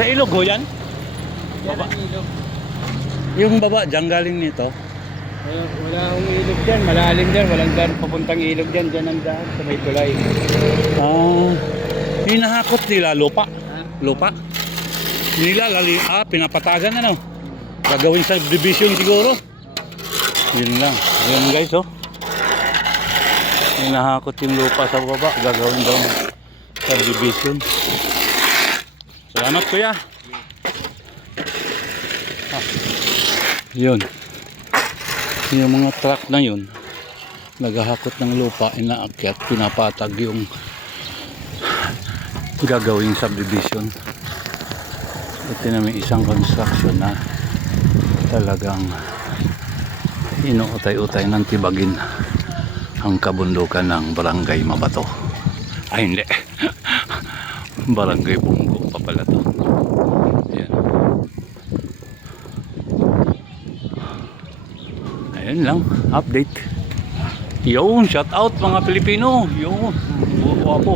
Sa ilog ho yan? Yan Baba. ang ilog. Yung baba, dyan galing nito. Wala akong ilog dyan, malalim dyan, walang daan papuntang ilog dyan, dyan ang daan sa may tulay. Hinahakot nila lupa. Ha? Lupa. Nila pinapatagan na no. Gagawin sa division siguro. Yun lang. Yun guys oh. Hinahakot yung lupa sa baba. Gagawin daw sa division. Salamat kuya. Yun. Yung mga truck na yun, naghahakot ng lupa, inaakyat, pinapatag yung gagawing subdivision. Ito na may isang construction na talagang inuutay-utay ng tibagin ang kabundukan ng Barangay Mabato. Ay hindi. Barangay Bunggo pa pala to. Ayan. Ayun lang, update. Yun, shout out mga Pilipino. Yun, buwa po.